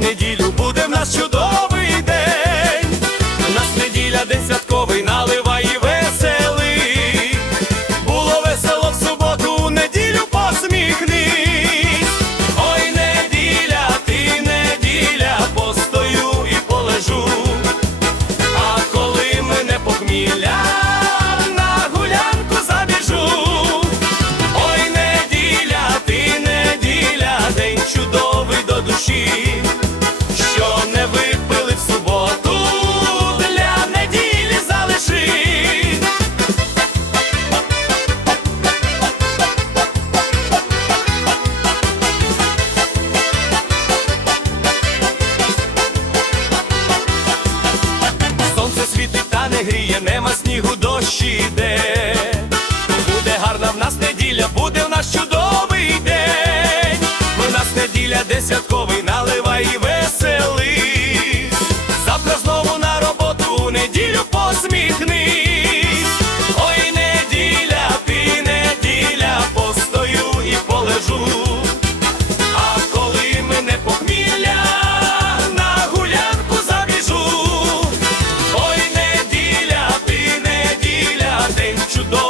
неділю буде в нас чудово. прийде, буде гарна в нас неділя, буде в нас чудовий день, в нас неділя десятка. ajudou.